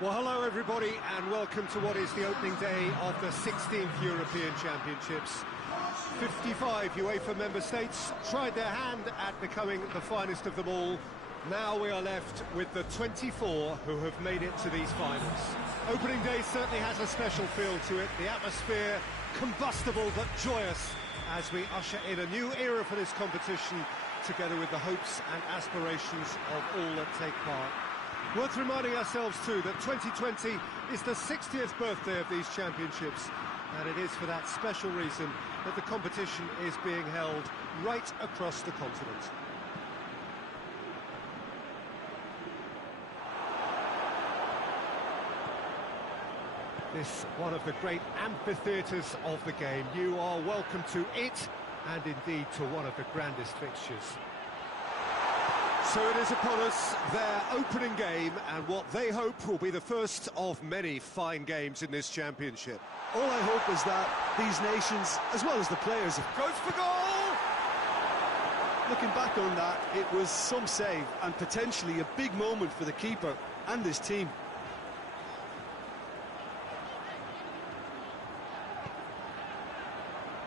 Well, hello everybody, and welcome to what is the opening day of the 16th European Championships. 55 UEFA member states tried their hand at becoming the finest of them all. Now we are left with the 24 who have made it to these finals. Opening day certainly has a special feel to it. The atmosphere combustible but joyous as we usher in a new era for this competition, together with the hopes and aspirations of all that take part. Worth reminding ourselves too that 2020 is the 60th birthday of these championships, and it is for that special reason that the competition is being held right across the continent. This one of the great amphitheatres of the game. You are welcome to it, and indeed to one of the grandest fixtures. So it is upon us, their opening game, and what they hope will be the first of many fine games in this championship. All I hope is that these nations, as well as the players... Goes for goal! Looking back on that, it was some save, and potentially a big moment for the keeper and his team.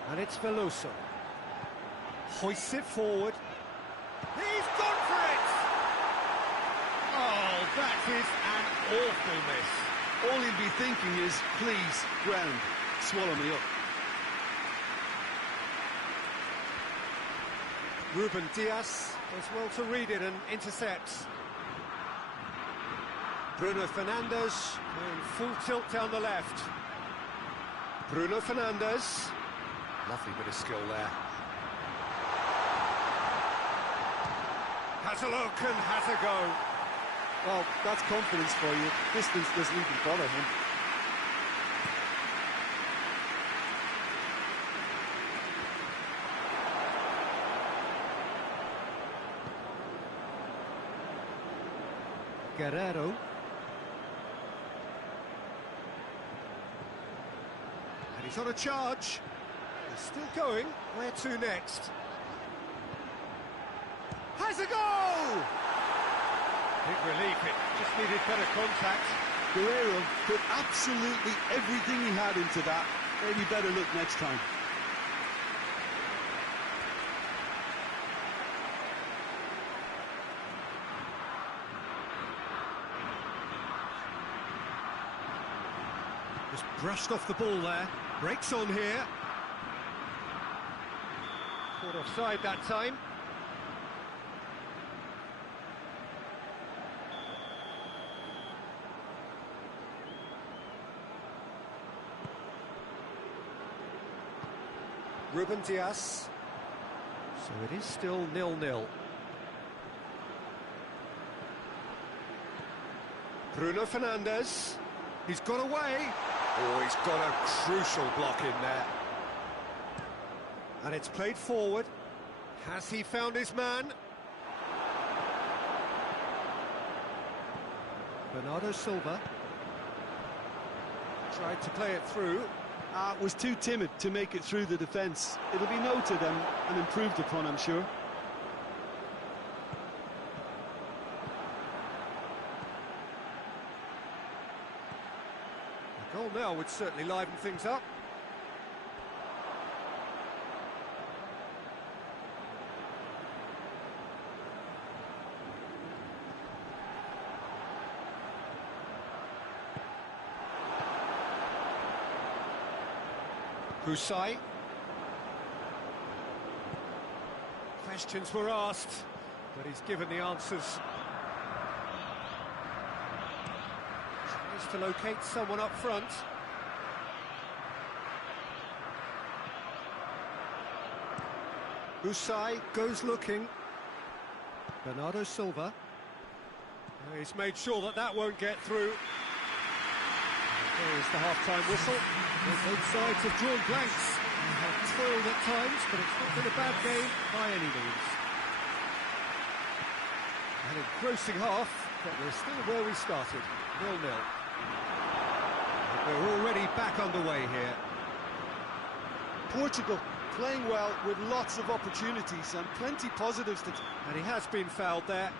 And it's Veloso. Hoists it forward. He's gone for it! Oh, that is an awful miss. All he'll be thinking is, please, ground, swallow me up. Ruben Dias does well to read it and intercepts. Bruno Fernandes going full tilt down the left. Bruno Fernandes. Lovely bit of skill there. Has a look and has a go. Well, that's confidence for you. Distance doesn't even bother him. Guerrero. And he's on a charge. He's still going. Where to next? Has a goal! Big relief, it just needed better contact. Guerrero put absolutely everything he had into that. Maybe better look next time. Just brushed off the ball there. Breaks on here. Caught offside that time. Ruben Dias. So it is still 0-0. Bruno Fernandes. He's got away. Oh, he's got a crucial block in there. And it's played forward. Has he found his man? Bernardo Silva. Tried to play it through. Was too timid to make it through the defence. It'll be noted and improved upon, I'm sure. A goal now would certainly liven things up. Husai. Questions were asked, but he's given the answers. Tries to locate someone up front. Husai goes looking. Bernardo Silva. He's made sure that that won't get through. There's the half-time whistle. Both sides have drawn blanks. They have toiled at times, but it's not been a bad game by any means. An engrossing half, but we're still where we started, 0-0. We're already back underway here. Portugal playing well with lots of opportunities and plenty positives to... And he has been fouled there.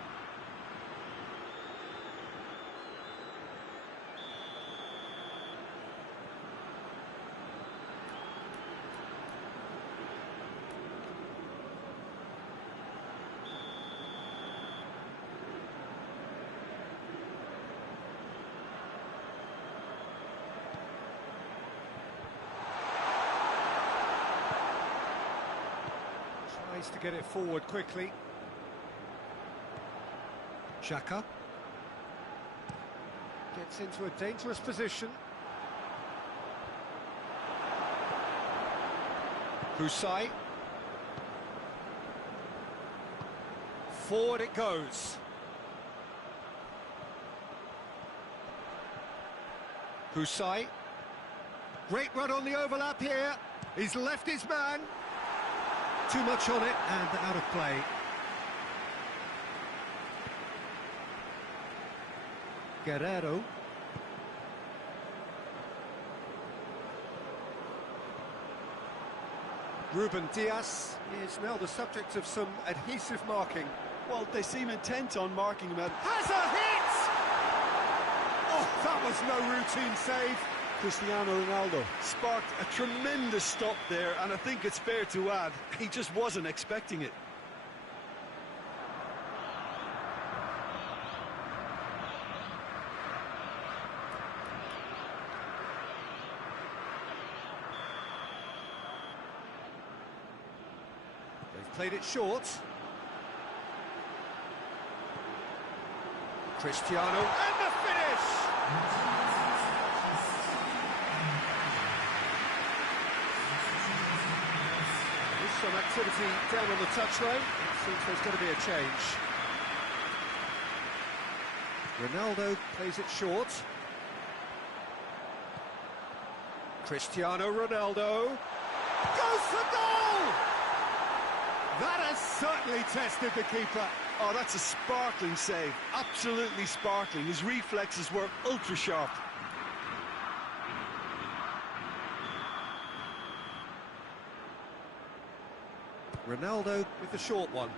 Ways to get it forward quickly. Xhaka gets into a dangerous position. Husai. Forward it goes. Husai. Great run on the overlap here. He's left his man. Too much on it and out of play. Guerrero. Ruben Diaz is now the subject of some adhesive marking. Well, they seem intent on marking him out. Has a hit! Oh, that was no routine save. Cristiano Ronaldo sparked a tremendous stop there, and I think it's fair to add, he just wasn't expecting it. They've played it short. Cristiano, and the finish! There's some activity down on the touchline. It seems there's going to be a change. Ronaldo plays it short. Cristiano Ronaldo goes for goal! That has certainly tested the keeper. Oh, that's a sparkling save. Absolutely sparkling. His reflexes were ultra sharp. Ronaldo with the short one.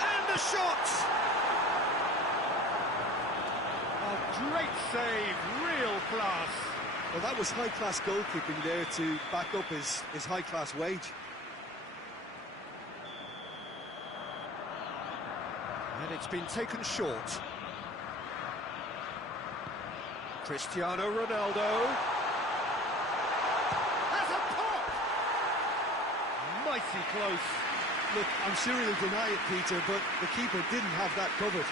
And the shot! A great save, real class. Well, that was high-class goalkeeping there to back up his high-class wage. And it's been taken short. Cristiano Ronaldo has a pop! Mighty close. Look, I'm sure he'll deny it, Peter, but the keeper didn't have that covered.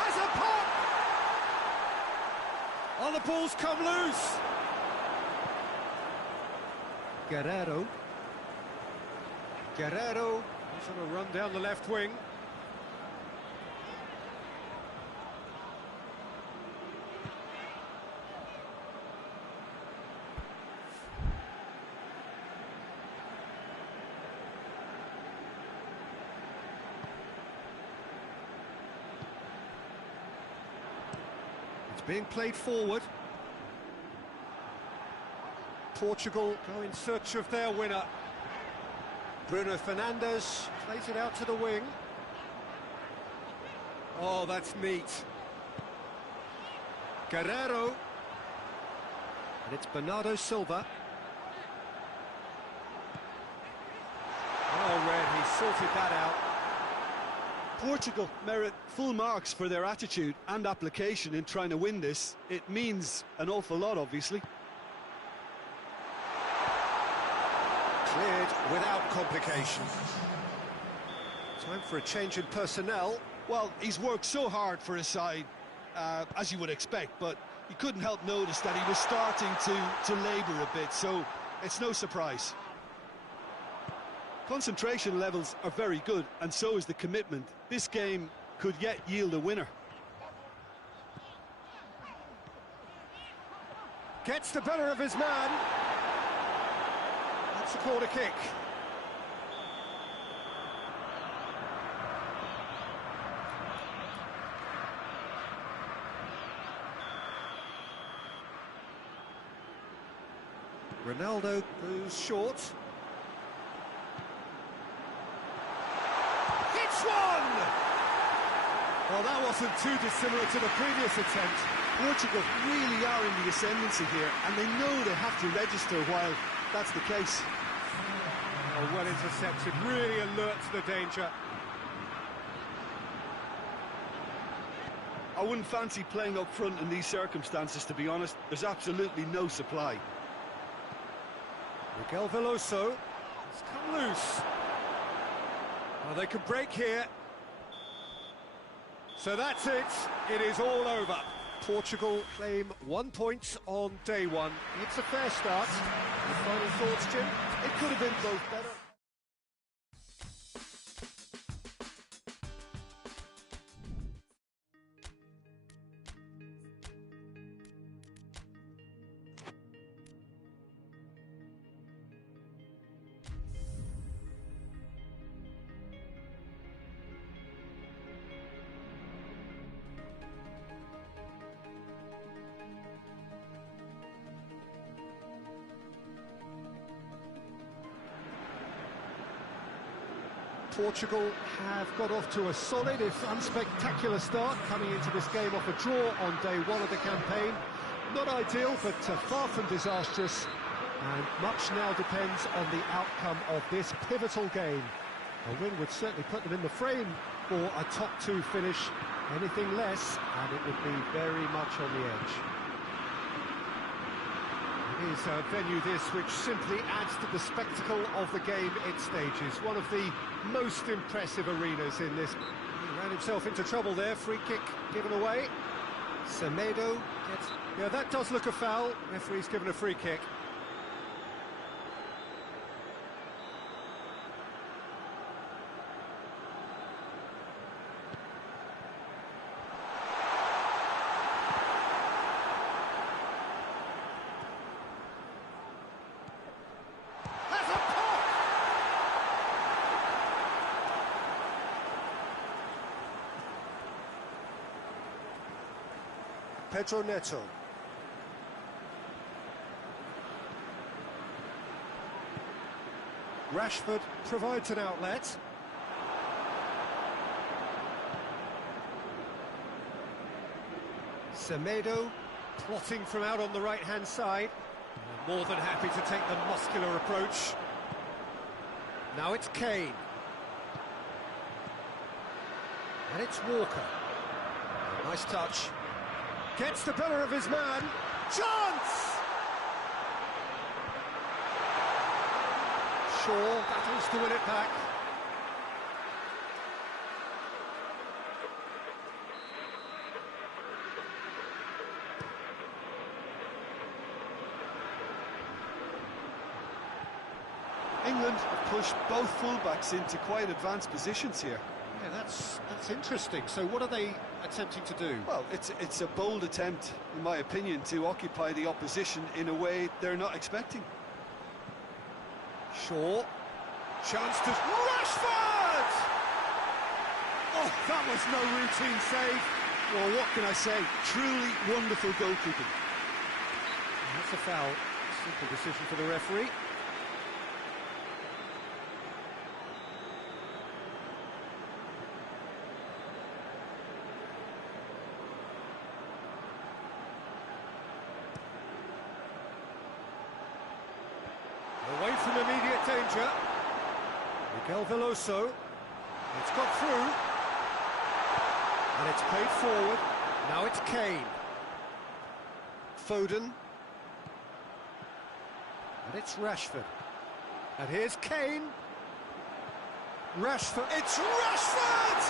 Has a pop! Oh, the ball's come loose. Guerrero. Guerrero, he's on a run down the left wing. It's being played forward. Portugal go in search of their winner. Bruno Fernandes plays it out to the wing. Oh, that's neat. Guerrero. And it's Bernardo Silva. Oh, Red, he sorted that out. Portugal merit full marks for their attitude and application in trying to win this. It means an awful lot, obviously. Cleared without complication. Time for a change in personnel. Well, he's worked so hard for his side, as you would expect, but you couldn't help notice that he was starting to labour a bit, so it's no surprise. Concentration levels are very good, and so is the commitment. This game could yet yield a winner. Gets the better of his man. That's a corner kick. Ronaldo goes short. Hits one! Well, that wasn't too dissimilar to the previous attempt. Portugal really are in the ascendancy here, and they know they have to register while that's the case. Oh, well intercepted, really alert to the danger. I wouldn't fancy playing up front in these circumstances, to be honest. There's absolutely no supply. Miguel Veloso has come loose. Well, they can break here. So that's it. It is all over. Portugal claim 1 point on day one. It's a fair start. Your final thoughts, Jim? It could have been both better. Portugal have got off to a solid, if unspectacular start, coming into this game off a draw on day one of the campaign. Not ideal, but far from disastrous, and much now depends on the outcome of this pivotal game. A win would certainly put them in the frame for a top two finish. Anything less, and it would be very much on the edge. It is a venue this which simply adds to the spectacle of the game it stages. One of the most impressive arenas in this. He ran himself into trouble there, free kick given away. Semedo gets... Yeah, that does look a foul. Referee's given a free kick. Pedro Neto. Rashford provides an outlet. Semedo plotting from out on the right-hand side. More than happy to take the muscular approach. Now it's Kane. And it's Walker. Nice touch. Gets the better of his man. Chance! Shaw battles to win it back. England have pushed both fullbacks into quite advanced positions here. Yeah, that's interesting. So what are they attempting to do? Well, it's a bold attempt, in my opinion, to occupy the opposition in a way they're not expecting. Shaw. Chance to... Rashford! Oh, that was no routine save. Well, what can I say? Truly wonderful goalkeeping. That's a foul. Simple decision for the referee. Away from immediate danger. Miguel Veloso. It's got through. And it's played forward. Now it's Kane. Foden. And it's Rashford. And here's Kane. Rashford. It's Rashford!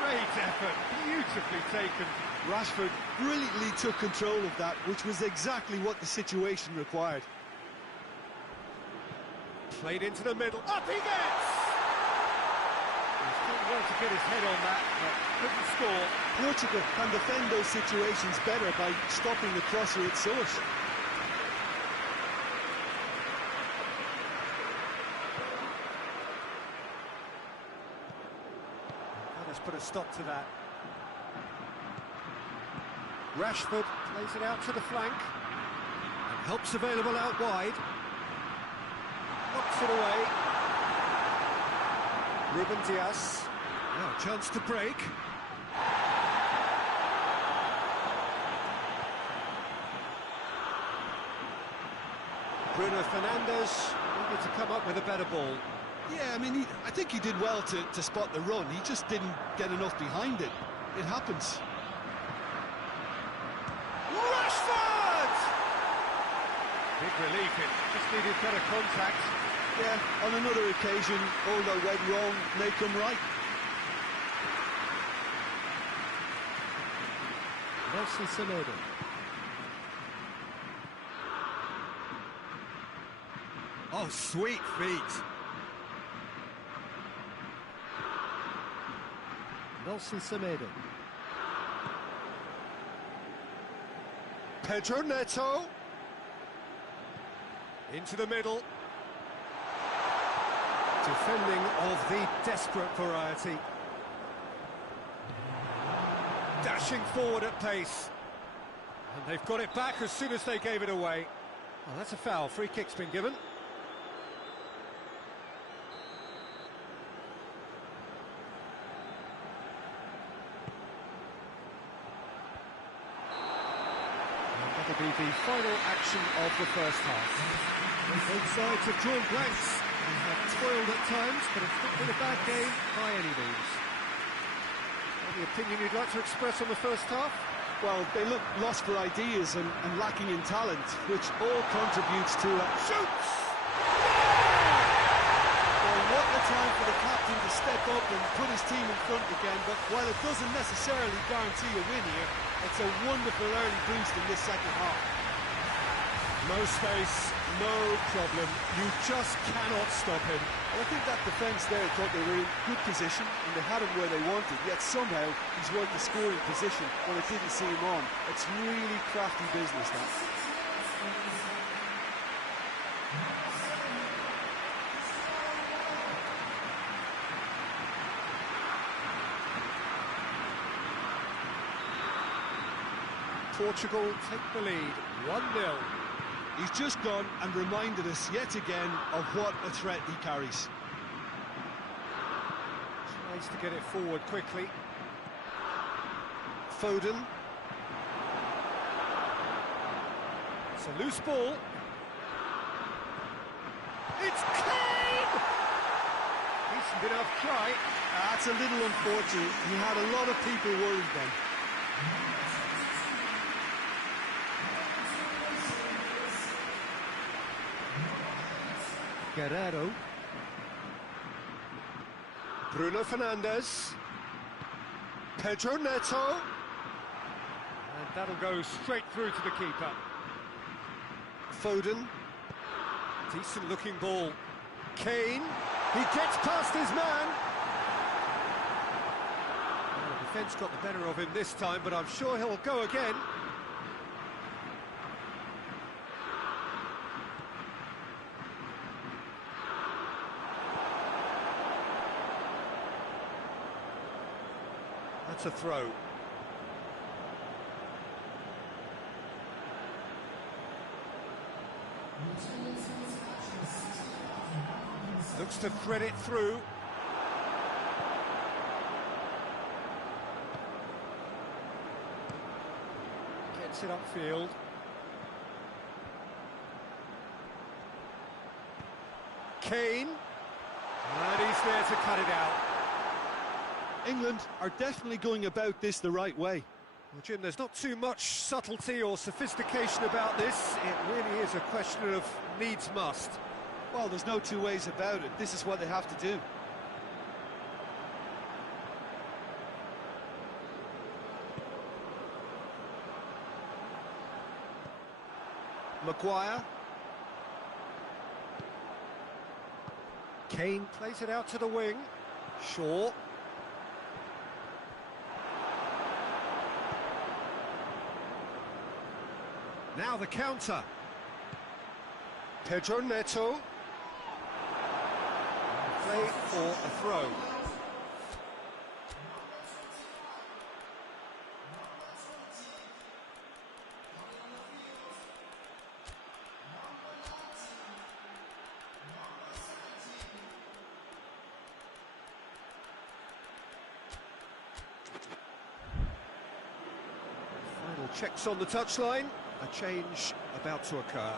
Great effort. Beautifully taken. Rashford brilliantly took control of that, which was exactly what the situation required. Played into the middle. Up he gets! He's done well to get his head on that, but couldn't score. Portugal can defend those situations better by stopping the crosser at source. Let's put a stop to that. Rashford plays it out to the flank. And help's available out wide. Knocks it away. Ruben Dias. Now a chance to break. Bruno Fernandes needed to come up with a better ball. Yeah, I mean, I think he did well to spot the run. He just didn't get enough behind it. it happens. Rashford! Big relief, it just needed better contact. Yeah, on another occasion, all that went wrong may come right. Nelson Semedo. Oh, sweet feet. Nelson Semedo. Pedro Neto. Into the middle. Defending of the desperate variety. Dashing forward at pace. And they've got it back as soon as they gave it away. Well, that's a foul. Free kick's been given. And that'll be the final action of the first half. Both sides have drawn blanks and have toiled at times, but it's not been a bad game by any means. Any opinion you'd like to express on the first half? Well, they look lost for ideas and lacking in talent, which all contributes to a... Shoots! Well, what a time for the captain to step up and put his team in front again, but while it doesn't necessarily guarantee a win here, it's a wonderful early boost in this second half. No space, no problem. You just cannot stop him. Well, I think that defence there thought they were in good position and they had him where they wanted, yet somehow he's worked the scoring position when it didn't see him on. It's really crafty business, that. Portugal take the lead, 1-0. He's just gone and reminded us yet again of what a threat he carries. Tries to get it forward quickly. Foden. It's a loose ball. It's Kane! Decent enough try. That's a little unfortunate. He had a lot of people worried then. Guerrero. Bruno Fernandes. Pedro Neto. And that'll go straight through to the keeper. Foden. Decent looking ball. Kane. He gets past his man. Well, the defence got the better of him this time, but I'm sure he'll go again. That's a throw. Looks to thread it through. Gets it upfield. Kane. And he's there to cut it out. England are definitely going about this the right way. Well, Jim, there's not too much subtlety or sophistication about this. It really is a question of needs must. Well, there's no two ways about it. This is what they have to do. Maguire. Kane plays it out to the wing. Shaw. Now the counter. Pedro Neto. Play for a throw. Final checks on the touchline. A change about to occur.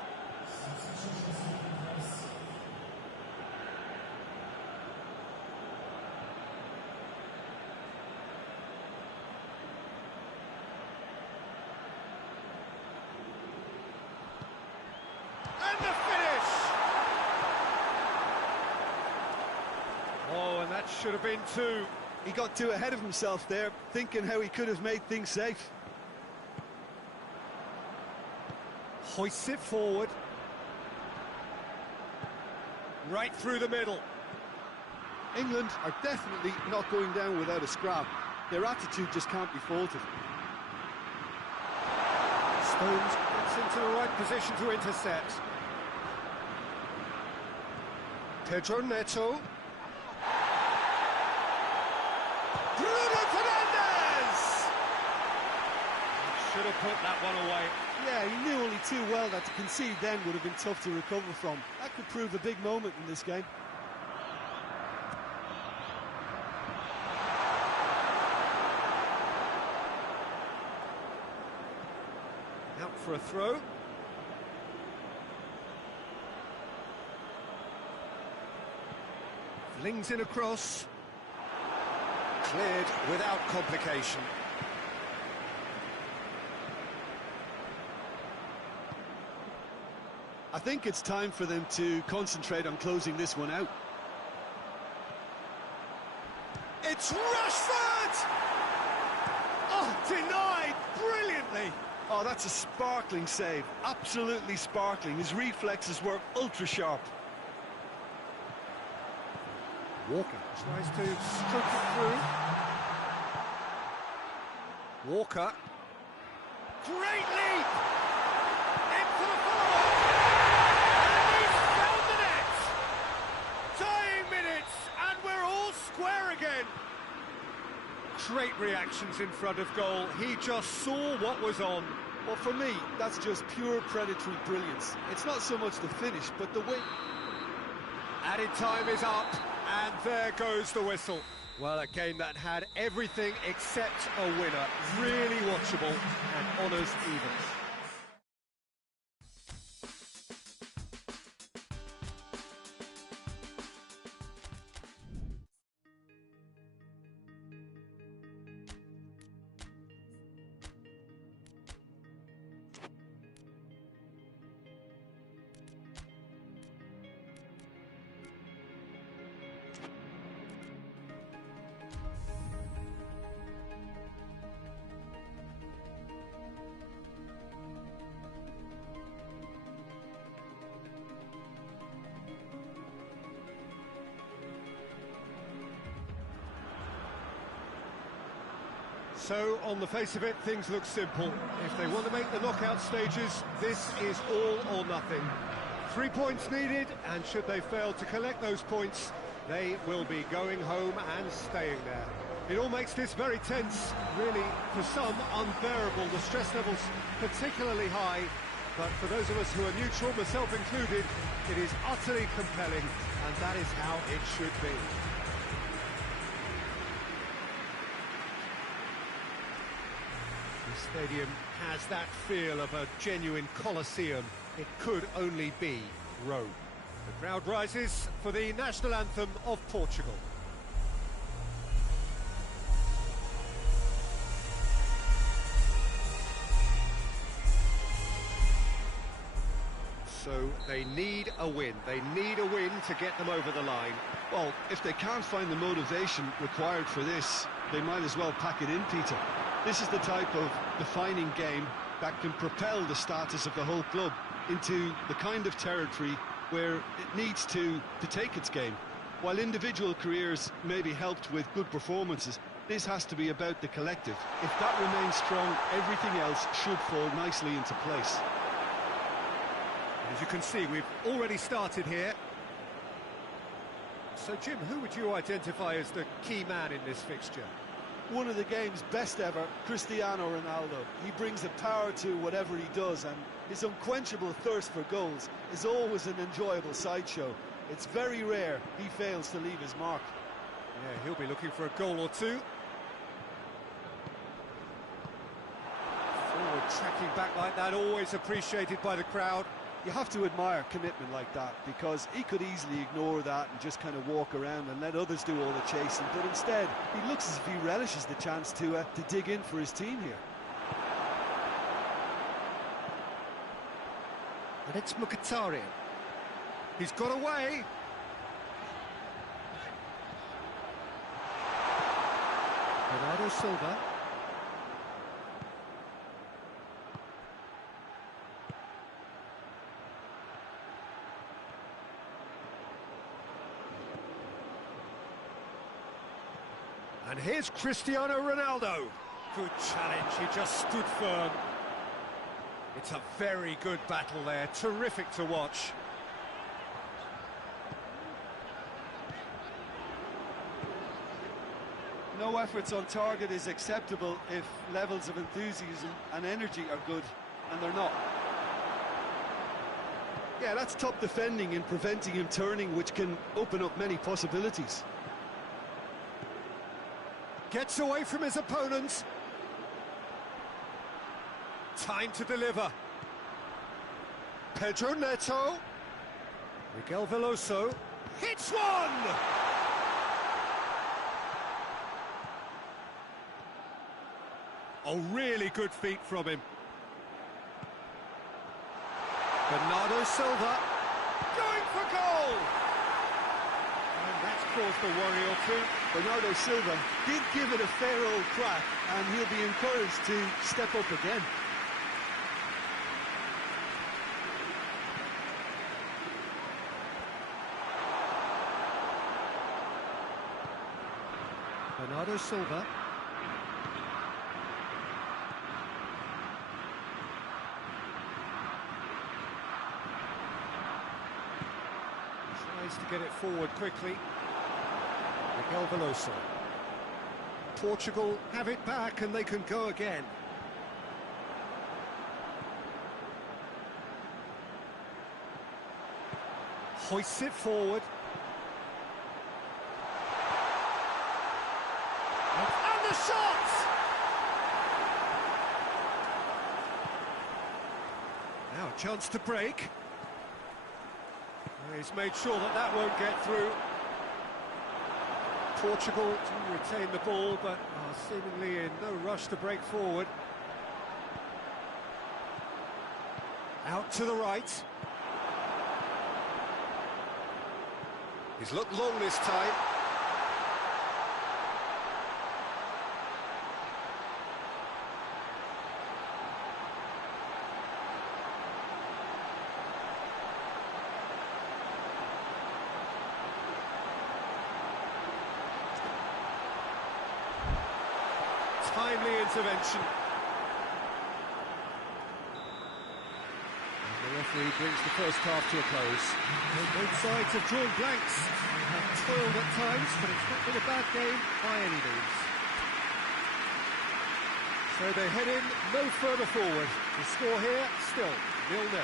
Oh, and that should have been two. He got too ahead of himself there, thinking how he could have made things safe. Hoists it forward. Right through the middle. England are definitely not going down without a scrap. Their attitude just can't be faulted. Stones gets into the right position to intercept. Pedro Neto. Bruno Fernandes! Should have put that one away. Yeah, he knew only too well that to concede then would have been tough to recover from. That could prove a big moment in this game. Out for a throw. Flings in across. Cleared without complication. I think it's time for them to concentrate on closing this one out. It's Rashford! Oh, denied brilliantly. Oh, that's a sparkling save. Absolutely sparkling. His reflexes were ultra-sharp. Walker tries to stroke it through. Walker. Great leap! In for the follow-up! And he's found the net! Dying minutes, and we're all square again. Great reactions in front of goal. He just saw what was on. Well, for me, that's just pure predatory brilliance. It's not so much the finish, but the way... Added time is up, and there goes the whistle. Well, a game that had everything except a winner. Really watchable and honours evens. So, on the face of it, things look simple. If they want to make the knockout stages, this is all or nothing. 3 points needed, and should they fail to collect those points, they will be going home and staying there. It all makes this very tense, really, for some, unbearable. The stress levels particularly high, but for those of us who are neutral, myself included, it is utterly compelling, and that is how it should be. The stadium has that feel of a genuine Colosseum. It could only be Rome. The crowd rises for the national anthem of Portugal. So they need a win. They need a win to get them over the line. Well, if they can't find the motivation required for this, they might as well pack it in, Peter. This is the type of defining game that can propel the status of the whole club into the kind of territory where it needs to take its game. While individual careers may be helped with good performances, this has to be about the collective. If that remains strong, everything else should fall nicely into place. As you can see, we've already started here. So, Jim, who would you identify as the key man in this fixture? One of the game's best ever, Cristiano Ronaldo. He brings the power to whatever he does, and his unquenchable thirst for goals is always an enjoyable sideshow. It's very rare he fails to leave his mark. Yeah, he'll be looking for a goal or two. Forward tracking back like that, always appreciated by the crowd. You have to admire commitment like that, because he could easily ignore that and just kind of walk around and let others do all the chasing, but instead he looks as if he relishes the chance to dig in for his team here. And it's Mkhitaryan. He's got away. Bernardo Silva. And here's Cristiano Ronaldo. Good challenge, he just stood firm. It's a very good battle there, terrific to watch. No efforts on target is acceptable if levels of enthusiasm and energy are good, and they're not. Yeah, that's top defending and preventing him turning, which can open up many possibilities. Gets away from his opponents. Time to deliver. Pedro Neto. Miguel Veloso. Hits one! Oh, really good feet from him. Bernardo Silva. Going for goal! And that's caused a worry or two. Bernardo Silva did give it a fair old crack, and he'll be encouraged to step up again. Bernardo Silva. Tries to get it forward quickly. Miguel Veloso. Portugal have it back and they can go again. Hoists it forward. And the shot! Now a chance to break. He's made sure that that won't get through. Portugal to retain the ball, but are seemingly in no rush to break forward. Out to the right. He's looked long this time. Timely intervention. And the referee brings the first half to a close. Both sides have drawn blanks. They have toiled at times, but it's not been a bad game by any means. So they head in no further forward. The score here, still 0-0.